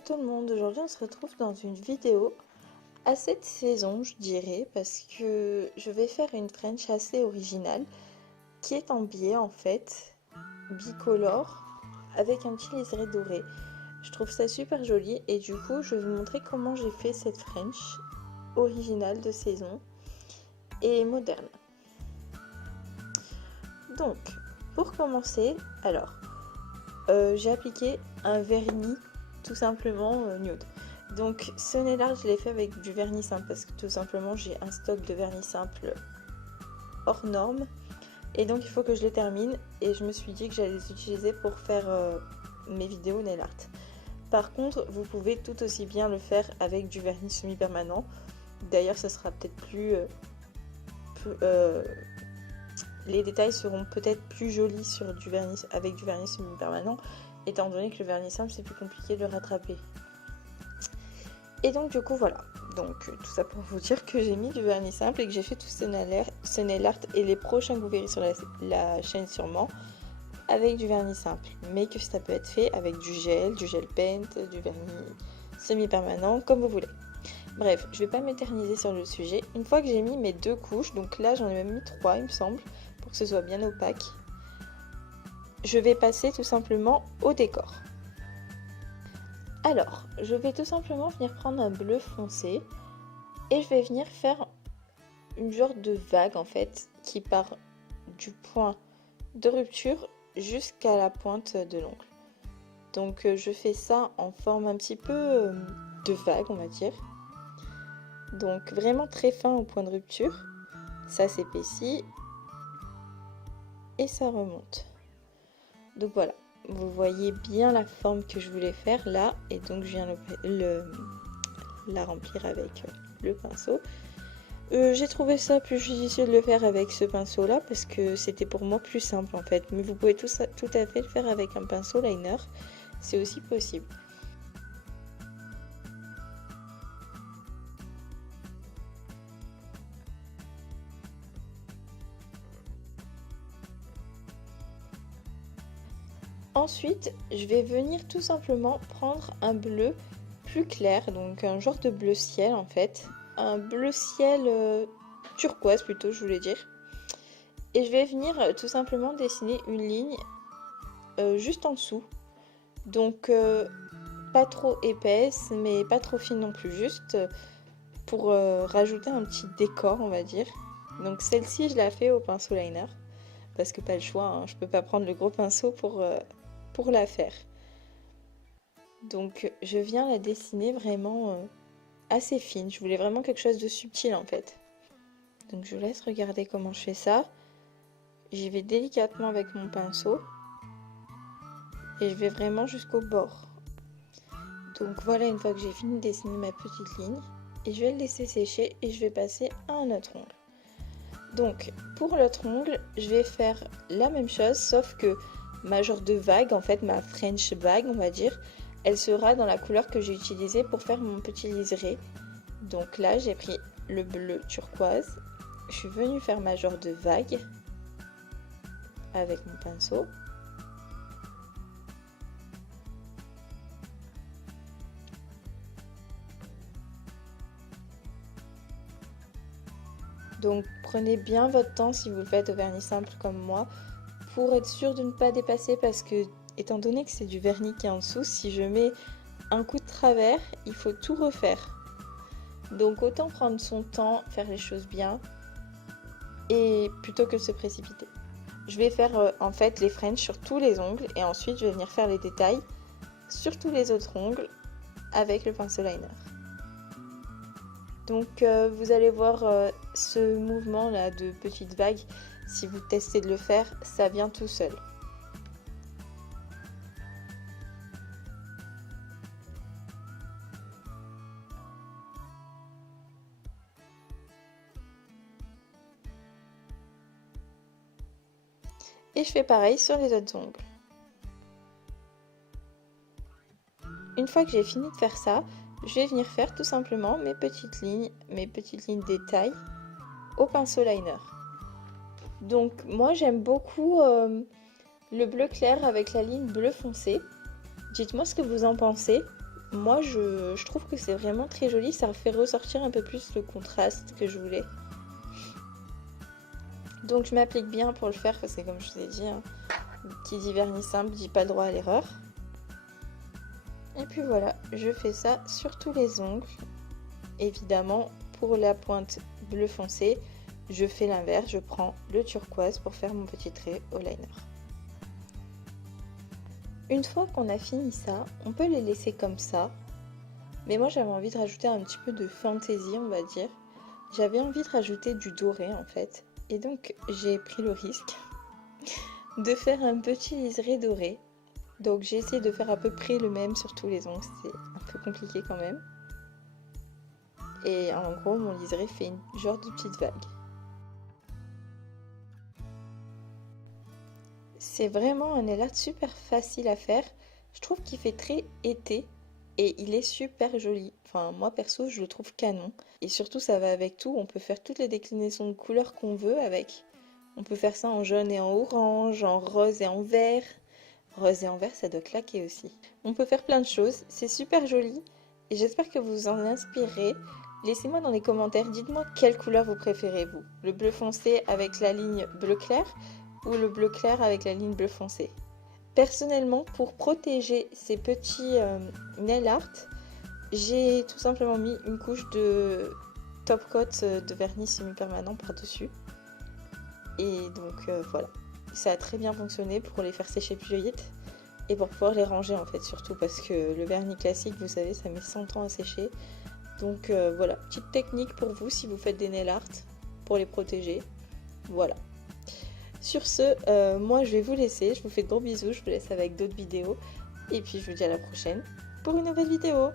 Hello tout le monde, aujourd'hui on se retrouve dans une vidéo à cette saison je dirais parce que je vais faire une French assez originale qui est en biais en fait, bicolore avec un petit liseré doré. Je trouve ça super joli et du coup je vais vous montrer comment j'ai fait cette French originale de saison et moderne. Donc pour commencer, alors j'ai appliqué un vernis tout simplement nude. Donc ce nail art je l'ai fait avec du vernis simple parce que tout simplement j'ai un stock de vernis simple hors norme et donc il faut que je les termine et je me suis dit que j'allais les utiliser pour faire mes vidéos nail art. Par contre vous pouvez tout aussi bien le faire avec du vernis semi-permanent. D'ailleurs ce sera peut-être les détails seront peut-être plus jolis sur du vernis avec du vernis semi-permanent étant donné que le vernis simple c'est plus compliqué de le rattraper. Et donc du coup voilà, donc tout ça pour vous dire que j'ai mis du vernis simple et que j'ai fait tout ce nail art et les prochains que vous verrez sur la chaîne sûrement avec du vernis simple, mais que ça peut être fait avec du gel paint, du vernis semi-permanent, comme vous voulez. Bref, je vais pas m'éterniser sur le sujet. Une fois que j'ai mis mes deux couches, donc là j'en ai même mis 3 il me semble, pour que ce soit bien opaque, je vais passer tout simplement au décor. Alors, je vais tout simplement venir prendre un bleu foncé et je vais venir faire une genre de vague en fait qui part du point de rupture jusqu'à la pointe de l'ongle. Donc je fais ça en forme un petit peu de vague on va dire. Donc vraiment très fin au point de rupture, ça s'épaissit et ça remonte. Donc voilà. Vous voyez bien la forme que je voulais faire là et donc je viens la remplir avec le pinceau. J'ai trouvé ça plus judicieux de le faire avec ce pinceau là parce que c'était pour moi plus simple en fait, mais vous pouvez tout à fait le faire avec un pinceau liner, c'est aussi possible. Ensuite, je vais venir tout simplement prendre un bleu plus clair, donc un genre de bleu ciel en fait. Un bleu ciel turquoise plutôt, je voulais dire. Et je vais venir tout simplement dessiner une ligne juste en dessous. Donc pas trop épaisse, mais pas trop fine non plus, juste pour rajouter un petit décor, on va dire. Donc celle-ci, je la fais au pinceau liner, parce que pas le choix, hein, je peux pas prendre le gros pinceau pour la faire. Donc je viens la dessiner vraiment assez fine. Je voulais vraiment quelque chose de subtil en fait. Donc je vous laisse regarder comment je fais ça. J'y vais délicatement avec mon pinceau. Et je vais vraiment jusqu'au bord. Donc voilà, une fois que j'ai fini de dessiner ma petite ligne. Et je vais le laisser sécher et je vais passer à un autre ongle. Donc pour l'autre ongle, je vais faire la même chose sauf que ma genre de vague, en fait ma French vague on va dire, elle sera dans la couleur que j'ai utilisée pour faire mon petit liseré. Donc là j'ai pris le bleu turquoise, je suis venue faire ma genre de vague avec mon pinceau. Donc prenez bien votre temps si vous le faites au vernis simple comme moi pour être sûr de ne pas dépasser parce que étant donné que c'est du vernis qui est en dessous, si je mets un coup de travers, il faut tout refaire. Donc autant prendre son temps, faire les choses bien et plutôt que de se précipiter. Je vais faire en fait les French sur tous les ongles et ensuite je vais venir faire les détails sur tous les autres ongles avec le pinceau liner. Donc vous allez voir ce mouvement là de petite vague, si vous testez de le faire, ça vient tout seul. Et je fais pareil sur les autres ongles. Une fois que j'ai fini de faire ça, je vais venir faire tout simplement mes petites lignes détails au pinceau liner. Donc moi j'aime beaucoup le bleu clair avec la ligne bleu foncé. Dites-moi ce que vous en pensez. moi je trouve que c'est vraiment très joli, ça fait ressortir un peu plus le contraste que je voulais. Donc je m'applique bien pour le faire parce que comme je vous ai dit, hein, qui dit vernis simple dit pas le droit à l'erreur. Et puis voilà, je fais ça sur tous les ongles. Évidemment, pour la pointe bleu foncé, je fais l'inverse, je prends le turquoise pour faire mon petit trait au liner. Une fois qu'on a fini ça, on peut les laisser comme ça. Mais moi j'avais envie de rajouter un petit peu de fantaisie, on va dire. J'avais envie de rajouter du doré en fait. Et donc j'ai pris le risque de faire un petit liseré doré. Donc j'ai essayé de faire à peu près le même sur tous les ongles, c'est un peu compliqué quand même. Et en gros mon liseré fait une genre de petite vague. C'est vraiment un nail art super facile à faire. Je trouve qu'il fait très été et il est super joli. Enfin moi perso je le trouve canon. Et surtout ça va avec tout, on peut faire toutes les déclinaisons de couleurs qu'on veut avec. On peut faire ça en jaune et en orange, en rose et en vert. Rose et en vert, ça doit claquer aussi. On peut faire plein de choses, c'est super joli et j'espère que vous vous en inspirez. Laissez-moi dans les commentaires, dites-moi quelle couleur vous préférez vous. Le bleu foncé avec la ligne bleu clair ou le bleu clair avec la ligne bleu foncé. Personnellement, pour protéger ces petits nail art, j'ai tout simplement mis une couche de top coat de vernis semi-permanent par-dessus. Et donc voilà. Ça a très bien fonctionné pour les faire sécher plus vite et pour pouvoir les ranger en fait surtout parce que le vernis classique vous savez ça met 100 ans à sécher. Donc voilà, petite technique pour vous si vous faites des nail art pour les protéger. Voilà. Sur ce, moi je vais vous laisser, je vous fais de gros bisous, je vous laisse avec d'autres vidéos et puis je vous dis à la prochaine pour une nouvelle vidéo.